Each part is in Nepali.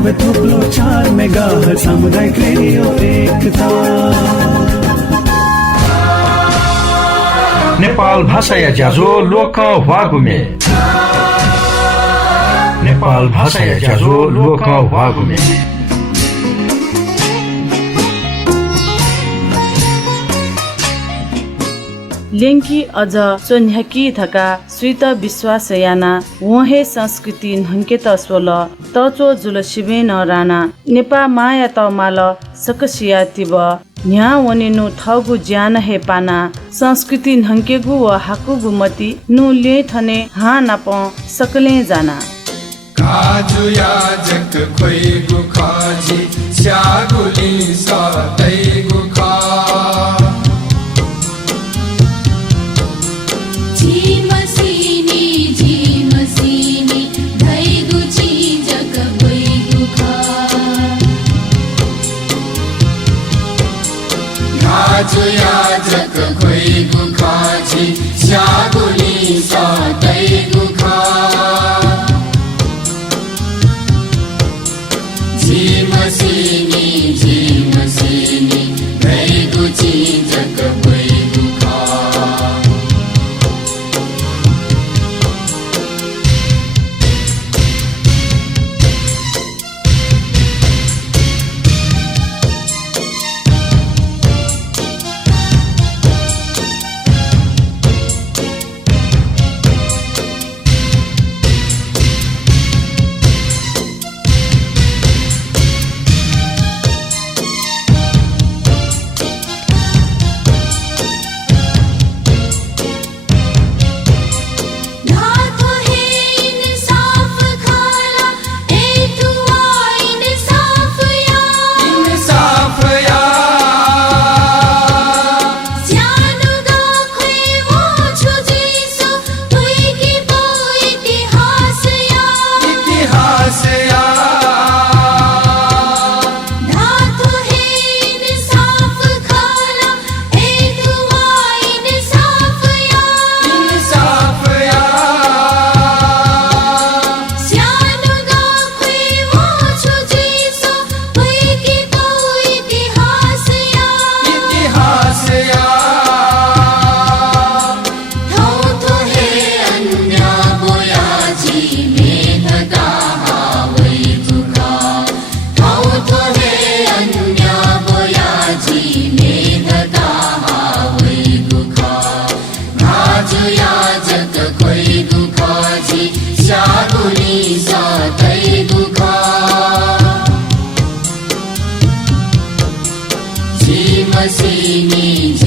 नब्बे थुप्लो 4 मेगाहर्ज सामुदायिक रेडियो एकता। नेपाल भाषा या ज्याझो लोक वागुमे। नेपाल भाषा या ज्याझो लोक वागुमे। लेङ्की अझ चोन्ह्याकी थका स्वीत विश्वास याना वहे संस्कृति नहंकेत सोल तचो जुल शिवेन राणा नेपा माया तमाल सकसिया तिब न्या वनेनु ठगु ज्यान हे पाना संस्कृति नहंकेगु व हाकुगु मति नु ले थने हा नाप सकले जाना काजु याजक खोइगु खाजी स्यागुली सतैगु खा याजक खोइगु खाजी स्यागुली सतैगु खा झिमसिनी धैगु चिजक खोइगु खा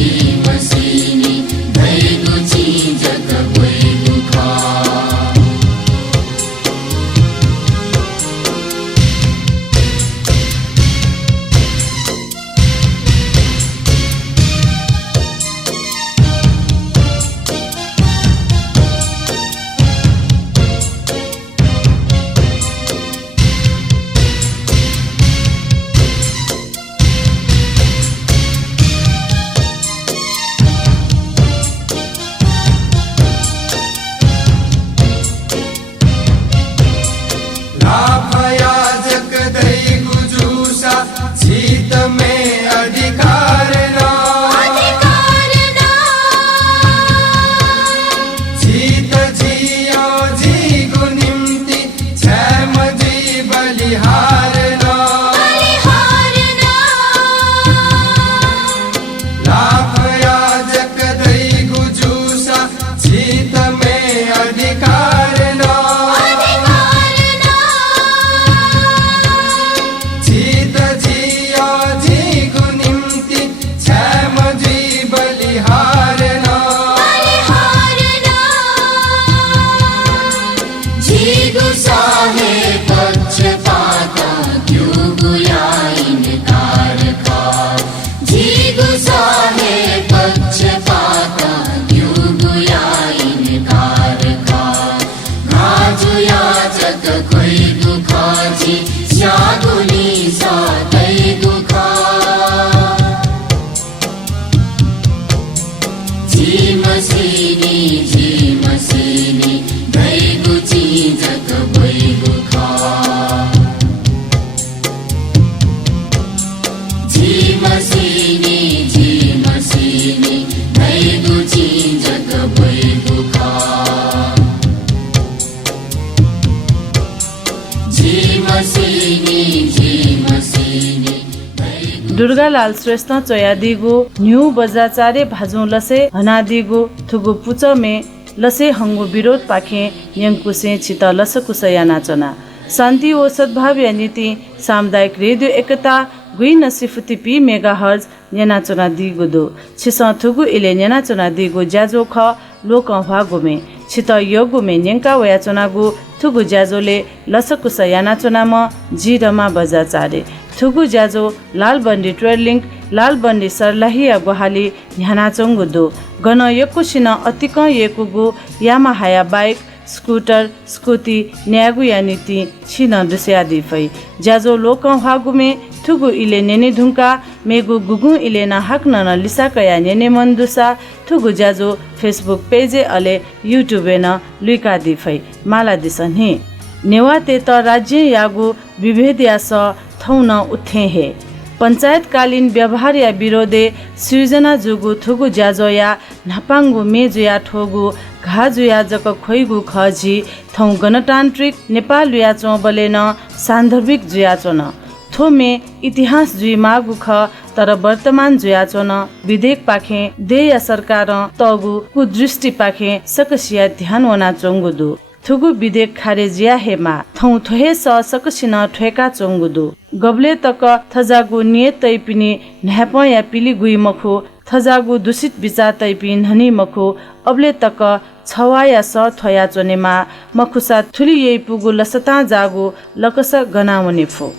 झिमसिनी धैगु चिजक खोइगु खा साहे पक्षपात दुर्गालाल श्रेष्ठ चोयादिगो न्यू बजाचारे भाजु लसे हनादिगो थुगु पुचमे लसे हंगु विरोध पाखे यंकुसे छित लसकुसया नाचना शान्ति व सद्भाव या नीति सामुदायिक रेडियो एकता गुई नसिफुति पी मेगाहर्ज नेनाचना दिगो दो छिस थुगु इले नेनाचना दिगो ज्याजो ख लोक भागुमे छित योगुमे न्यंका वयाचनागु थुगु ज्याजोले लसकुसा यानाचना म जिरमा बजा चारे थुगु ज्याजो लालबन्दी ट्रेलिंग लालबन्दी सरलाहिया गोहाली न्यानाचंगु दो गन यकुसिन अतिक यकुगु यामाहाया बाइक स्कूटर स्कूटी न्यागु या नीति छिन दुस्यादी फै ज्याजो लोक भागुमे थुगु इले नेने ढुंका मेगु गुगु इले ना हक न लिसा कया नेने मंदुसा थुगु ज्याजो फेसबुक पेजे अले यूट्यूबे न लुका दिफै माला दिसन हे नेवाते त राज्य यागु विभेद या स थौन उठे हे पंचायतकालीन व्यवहार या विरोधे सृजना जुगु थुगु ज्याजो या नापांगु मेजुया ठोगु घाजुया जक खोइगु खजी थौ गणतान्त्रिक नेपाल या चौबलेन सान्दर्भिक जुया चोन थोमे इतिहास जुई मागु ख तर वर्तमान जुया चोन विधेयक पाखे देय सरकार तगु कुदृष्टि पाखे सकसिया ध्यान वना चोंगुदु थुगु विधेयक खारेजिया हेमा थौ थोहे स सकसिन ठेका चोंगुदु गबले तक थजागु नियत तैपिनी न्याप या पिली गुई मखु थजागु दूषित विचार तैपि ननी मखु अबले तक छवा या स थया चोनेमा मखुसा थुली यै पुगु लसता जागु लकस गनावने फो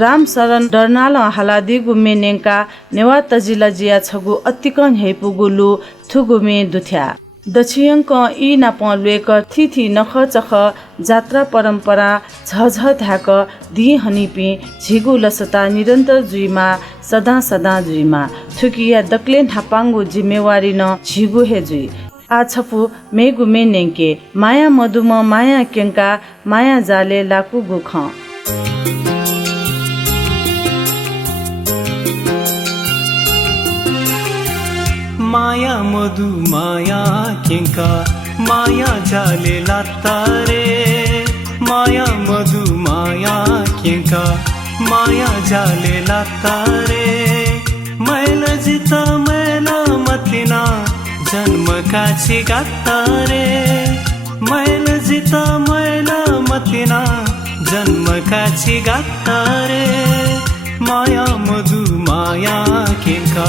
राम शरण डरनाल हालादिगु मेनेंका नेवा तजिला जिया छगु अत्तिकन हेपुगुलु थुगुमे दुथ्या दक्षिणक ई नापलुएक थिथि नख चख जात्रा परम्परा झझ धाक दि हनिपि झिगु लसता निरन्तर जुइमा सदा सदा जुइमा थुकिया दक्लेन हापाङ्गु जिम्मेवारी न झिगु हे जुइ आ छपु मेगु मेनेंके माया मधुम माया केंका माया जाले लाकु गुख माया मधु माया केंका माया जाले लातारे माया मधु माया केंका माया जाले लातारे मैल जिता मैला मतिना जन्म काची गातारे मैल जिता मैला मतिना जन्म काची गातारे माया मधु माया केंका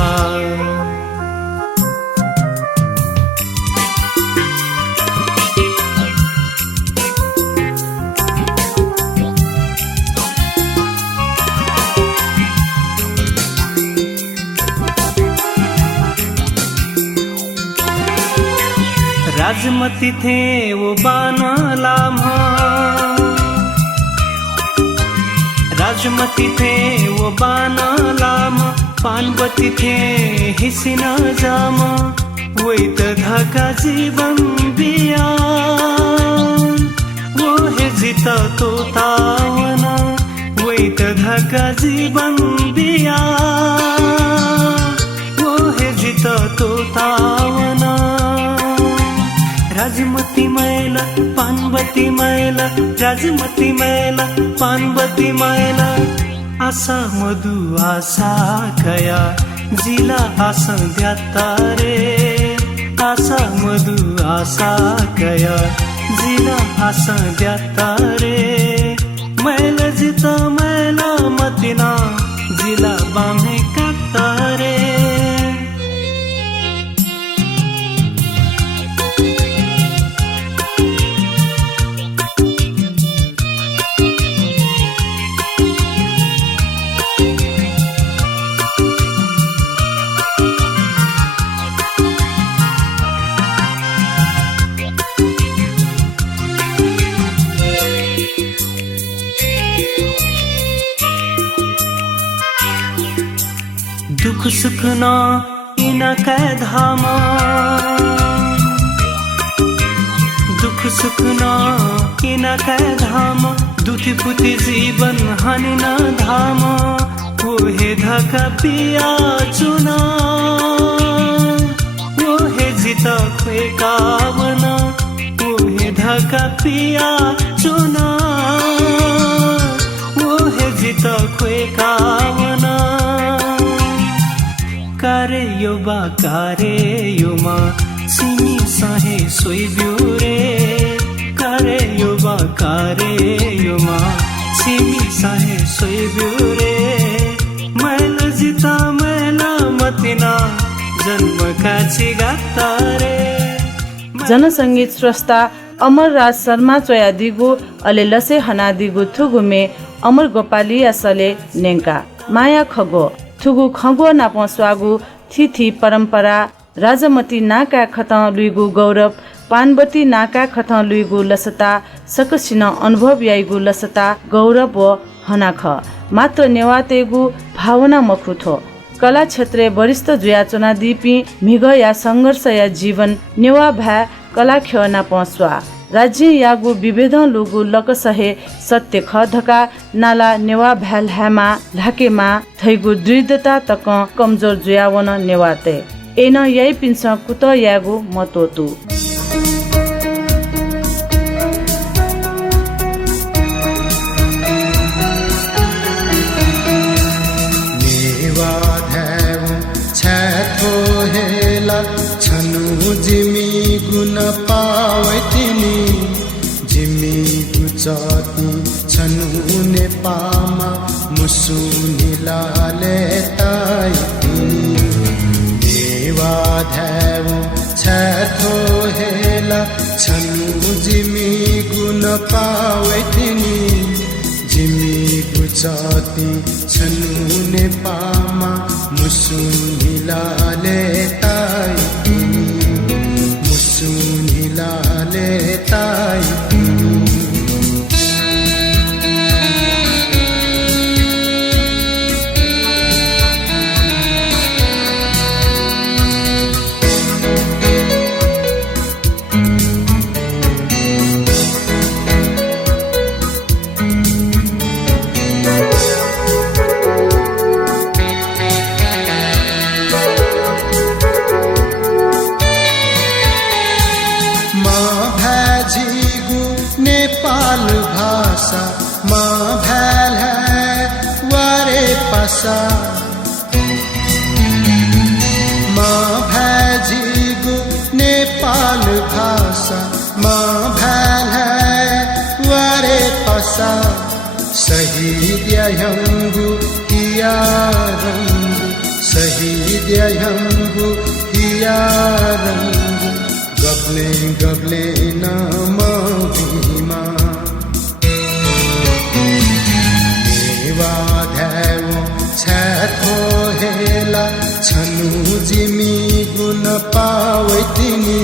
राजमती थे वो बाना लामा राजमती थे वो बाना लामा पानवती थे हिसिना जामा वही धाका जीवन बिया वो है जीता तो तावना वही धाका जीवन बिया वो है जीता तो तावना राजमती मैला पानवती मैला राजमती मैला पानवती मैला आशा मधु आशा कया जिला आशा द्याता रे आशा मधु आशा कया जिला आशा द्याता रे मैला जिता मैला मतिना जिला बामे काता रे दुख सुख ना इना कै धामा दुख सुख ना इना कै धामा दुखी पुति जीवन हानि ना धामा वो हे धका पिया चुना वो हे जिता खुए कावना वो हे धका पिया चुना वो हे जिता खुए कावना कारे यो मा सिमी साहे सोई ब्यूरे कारे यो मा सिमी साहे सोई ब्यूरे मैल जिता मैला मतिना जन्म काची गातारे जनसङ्गीत स्रष्टा अमर राज शर्मा चोया दिगु अले लसे हना दिगु थुगुमे अमर गोपाली असले नेंका माया खगो थुगु खगो नाप स्वागु थिथि परम्परा राजमती नाका खत लुइगु गौरव पानवती नाका खत लुइगु लसता सकसिन अनुभव याइगु लसता गौरव व हनाख मात्र नेवातेगु भावना मखुथो कला क्षेत्र वरिष्ठ जुया चुना दिपी मिग या संघर्ष या जीवन नेवा भा कला ख्यना पस्वा राज्य यागु विभेद लुगु लकसहे सत्य खधका नाला नेवा भ्याल ह्यामा ढाकेमा थैगु दृढता तक कमजोर जुयावन नेवाते एन यही पिन्छ कुत यागु मतोतु नेवा धैव छथो हेला छनु जिमी गुण पावतिनी जिमी गुचती छनु नेपामा मुसुनी लाले ताइती देवा धैव छथो हेला छनु जिमी गुण पावतिनी जिमी गुचाती छनु नेपामा मुसुनिलाले ताई मुसुनिलाले ताई नेपाल भाषा माँ भैल है वारे पासा माँ भैजीगु नेपाल भाषा माँ भैल है वारे पासा शहीद यंगु हियारंगु शहीद यंगु हियारंगु गबले गबले नाम भीमा देवाधैव छथो हेला छनु जिमी गुण पावैतिनी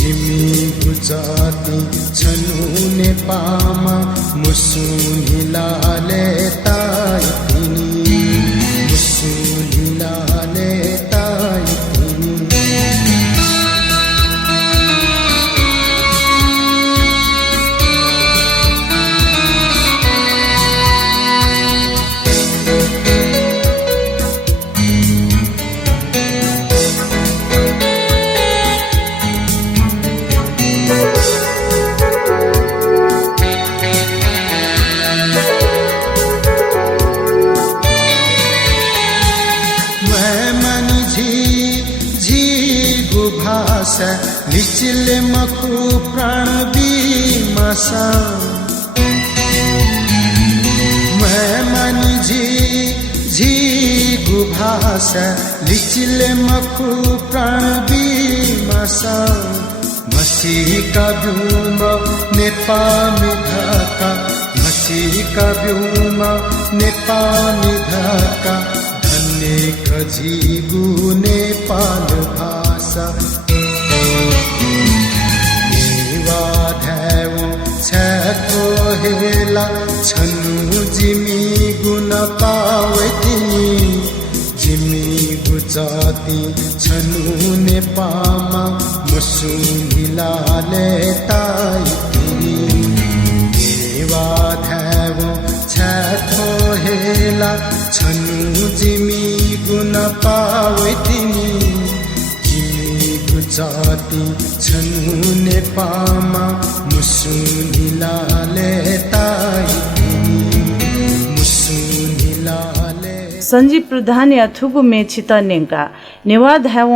जिमी गुजाती छनु नेपामा मुसुनिलाले ताइतिनी मुसुनिलाले ताइतिनी भाषा लिचिले मखु प्राण बीमासा मैं मानी जी गुभाषा लिचिले मखु प्राण बीमासा मसी का व्योम नेपामी धाका मसी का व्योम नेपामी धाका धन्य खजीगु नेपाल भाषा देवाधैव छथो हेला छनु जिमी गुण पावैतिनी जिमी गुजाती छनु नेपामा मुसुनिलाले ताइतिनी देवाधैव छथो हेला छनु जिमी गुण पावैतिनी जाती छनु नेपामा मुसुनिलाले ताइतिनी मुसुनिलाले सञ्जीव प्रधान या थुगु मेछित नेंका नेवा धाव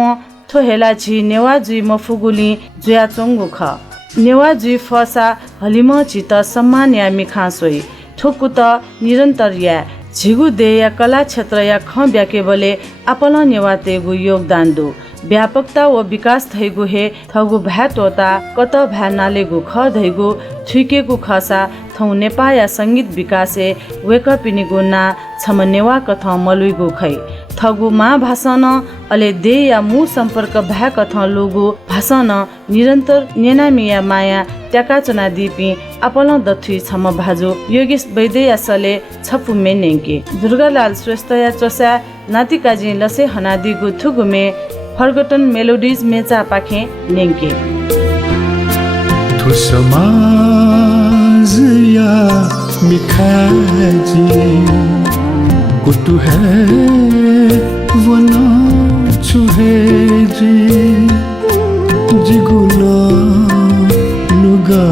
थोहेला झी नेवा जुई मफुगुली जुया चोंगु ख नेवा जुई फसा हलिम चित सम्मान या मिखा सोई थोकुत निरन्तर या झिगु दे या कला क्षेत्र या ख ब्याकेबले आपल नेवा तेगु योगदान दु व्यापकता व विकास थैगु हे थगु भ्यातोता कत भ्यानालेगु ख धैगु छुइकेगु खसा थौ नेपा या संगीत विकासे वेकपिनी गुना छमनेवा कथ मलुइगु खै थगु मा भाषण अले दे या मु सम्पर्क भ्या कथ लोगु भाषण निरन्तर नेनामिया माया ट्याका चना दिपि आपल दथुइ छम भाजु योगेश वैद्य सले छपु मेनेंके दुर्गालाल श्रेष्ठ या चोसा नातिकाजी लसे हनादिगु थुगुमे फर्गटन मेलोडीज मेचा पाखे नेंके तो समाज या मिखाजी कुटु है वना छुहे जी जिगुना नुगा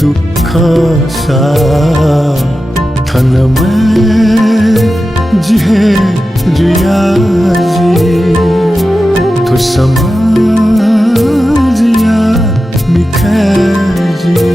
दुख सा थन में जिहे जुया जी तो समाज या मिखाजी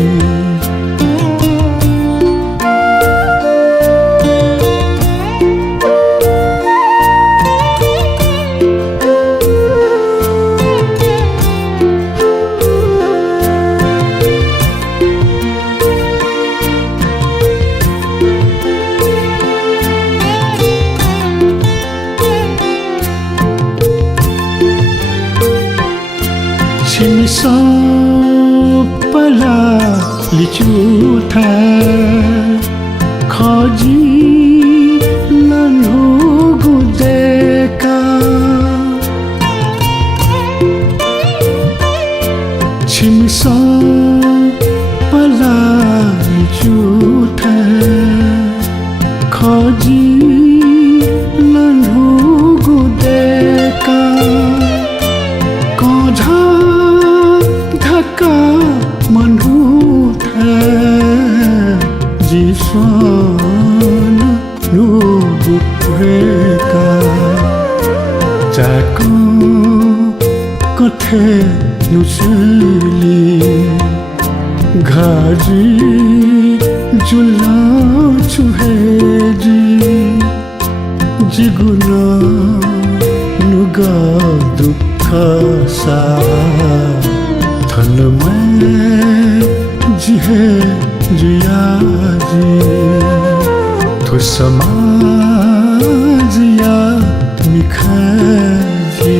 छिमिसो पला लिचुथा खोजी नन्हु गुदेका छिमिसो पला लिचुथा खोजी नन्हु गुदेका कोझा धक्का मनहु था जिसन नुगुरेका जाको कथे नुसली घाजी जुला चुहेजी जिगुना नुगा दुख सा थन में जिहे जियाजी तो समाजिया मिखाजी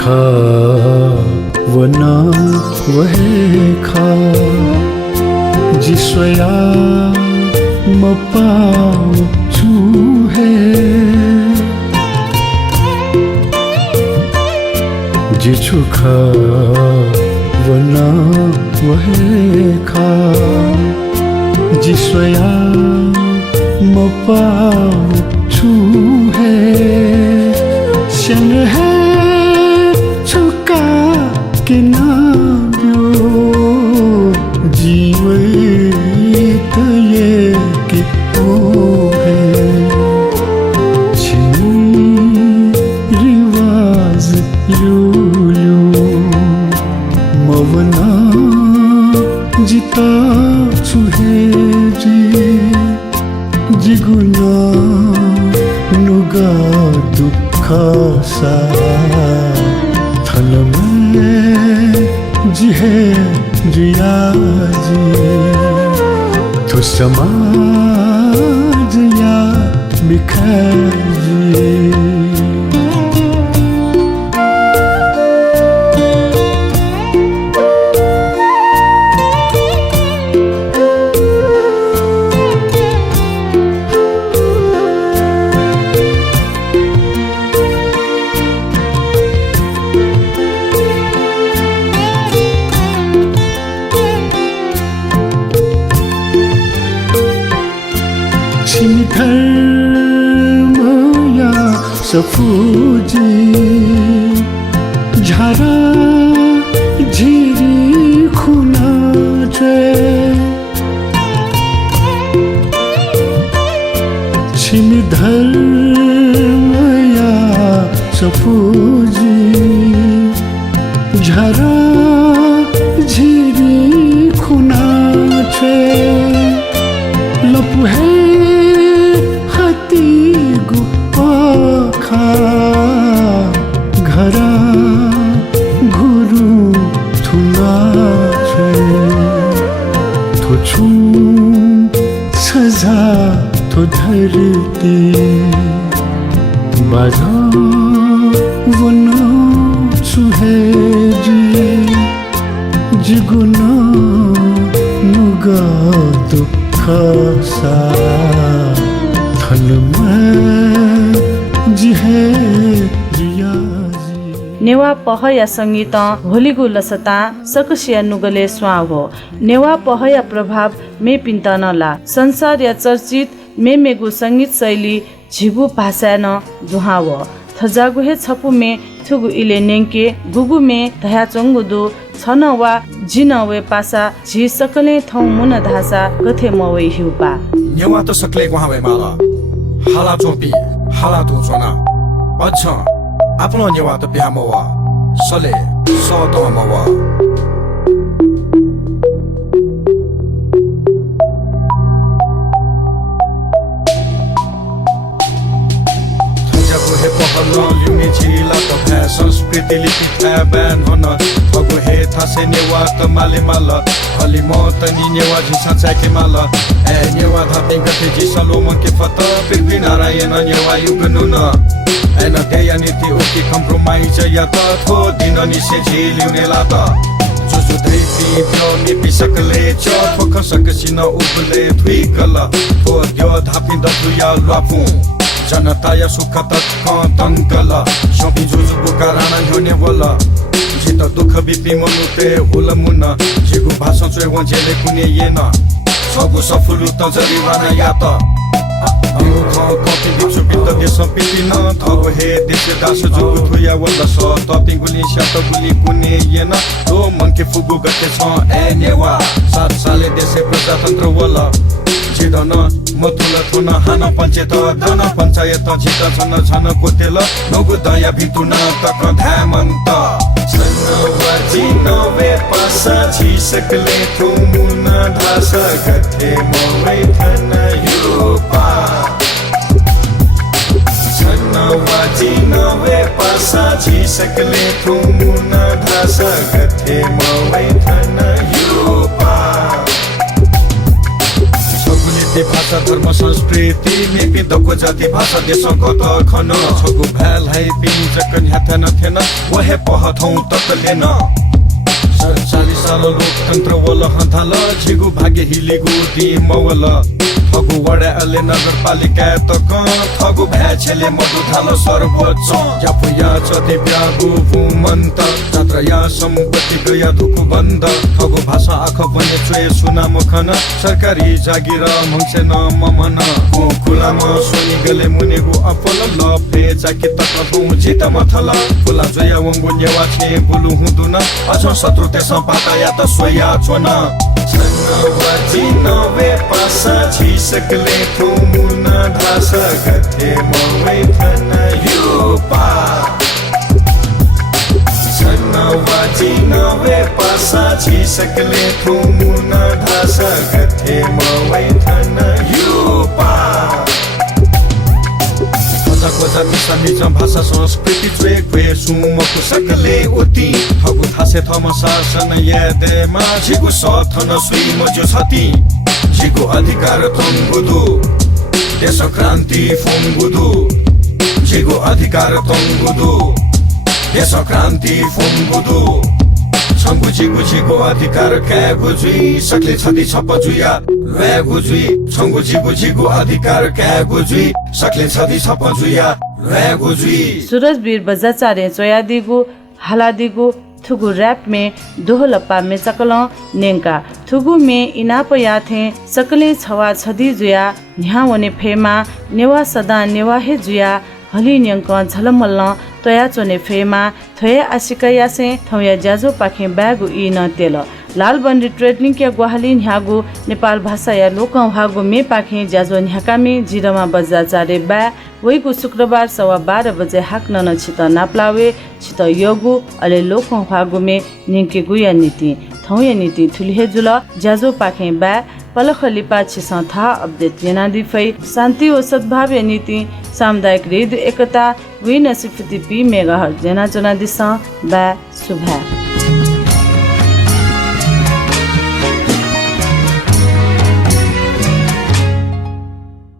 खा वना वहे खा जिसया मपाऊ चूहे जिछु खा वना वहे खा जिसया मपाऊ चूहे शन है के नाम्यो जीवित ये कि है छिनी रिवाज यूयू मवना जिता चुहे जी जिगुना नुगा दुख सा थन जिहे जियाजी तो समाजिया मिखाजी धर्मया सफूजी झरा झिरी खुना छिमी धर्मया सफूजी झरा झिरी खुना लपुहे घरा घुरु थुना थो छु सजा थो धरती बाजा वना सुहेजी जिगुना नुगा दुख सा थन में जिहे नेवा पहया संगीत होलीगु लसता सकसिया नुगले स्वाहो नेवा पहया प्रभाव मे पिन्तनला संसार या चर्चित मेमेगु संगीत शैली झिबु भाषा न जुहाव थजागु हे छपु मे थुगु इले नेंके गुगु मे धया चंगुदु छन वा जिन वे पासा झि सकले थौ मुन धासा गथे मवे हिउपा नेवा त सकले गहावे माला हाला चोपी हाला तो चना अच्छा आफ्नो नेवा त प्यामवा सले सतमवा लिउने झिला त भ्या संस्कृति लिपि थाहा ब्यान हुन थगु हे थासे नेवा त माले माल हली म त नि नेवा झिसा चाके माल ए नेवा धापे गते झिसा लोम के फत पृथ्वी नारायण नेवा युगनु न एन देया नीति उति कम्प्रोमाइज या त थो दिन निसे झिलिउने ला त जुजु दैपी त्यो निपि सकले छ फोक सकसिन उपले थुइकल थो त्यो धापि दथुया लाफु जनता या सुख तक तंकल शोपी जुजु पुकाराना ह्योने बोला जित दुख बिपी मनुते उलमुन जिगु भाषा चोय वजेले कुने येन सबु सफुलु त जरिवाना या त दिउ ख कपि दिछु बित देश पिपिन थगु हे देश दास जुगु थुया वला स तपि गुली शत गुली कुने येन दो मंके फुगु गते छ ए नेवा 7 साले देशे प्रजातन्त्र वला जिदन मतुल थुन हान पञ्चायत दन पञ्चायत जित छन छन कोतेल नगु दया भितुन तक धामन्त सन्नवाजी नवे पासा छिसकले थुमुन धास गथे मवै थन युपा सन्नवाजी नवे पासा छिसकले थुमुन धास गथे मवै थन युपा भाषा धर्म संस्कृति मेपी दको जाति भाषा देश कत खन छगु भ्याल है पिन जकन ह्याथन थेन वहे पहथौ ततलेन 40 साल लोकतन्त्र वल हथाल छिगु भाग्य हिलेगु ती मवल थगु वडा अले नगरपालिका तक थगु भ्याछेले मधु थाल सर्वोच्च यापुया चते ब्यागु भूमन्त जात्रया सम्पत्ति गया दुखु बन्द थगु भाषा आख बने चोय सुना मखन सरकारी जागिर मंसे न ममन को खुलामा सोनी गले मुनेगु अपल लफे जाके तक तु जित मथल खुला जया वंगु नेवा छे बुलु हुँदुन अझ शत्रु तेस पाता या त सोया छोना सन्नवाजी नवे पासा छिसकले थुमुन धास गथे मवै थन युपा सन्नवाजी नवे पासा छिसकले थुमुन धास गथे मवै थन युपा कोजा मिसा भाषा संस्कृति चोय क्वे सुमको सकले उति थगु थासे थम शासन यादेमा झिगु सथन सुई मजु छति झिगु अधिकार तंगुदु देश क्रान्ति फुंगुदु झिगु अधिकार तंगुदु देश क्रान्ति फुंगुदु छंगु झिगु अधिकार क्या गुजुई सकले छति छप जुया वे गुजुई छंगु झिगु अधिकार क्या गुजुई सकले छति छप जुया वे गुजुई सूरजवीर बजाचार्य चोयादिगु हालादिगु थुगु रैप में दोहलप्पा में चकल नेंका थुगु में इनाप याथे सकले छवा छदी जुया न्यावने फेमा नेवा सदा नेवा हे जुया हली न्यंक झलमल्ल तया चोने फेमा थया आशिका यासे थौया ज्याजो पाखे ब्यागु इ न तेल लालबन्दी ट्रेडलिङ के ग्वाहाली न्यागु नेपाल भाषा या लोकौ हागु मे पाखे ज्याजो न्याकामी जिरमा बजाचारे बा वैगु शुक्रबार 12:15 बजे हाक नन छित नाप्लावे छित योगु अले लोकौ हागु मे निंके गुया नीति थौया नीति थुलिहे जुल ज्याजो पाखे बा पलख लिपा छिस था अपडेट जनादि फै शान्ति व सद्भाव नीति सामुदायिक रेडियो एकता वी 90.3 मेगाहर्ज जना दिस बा शुभ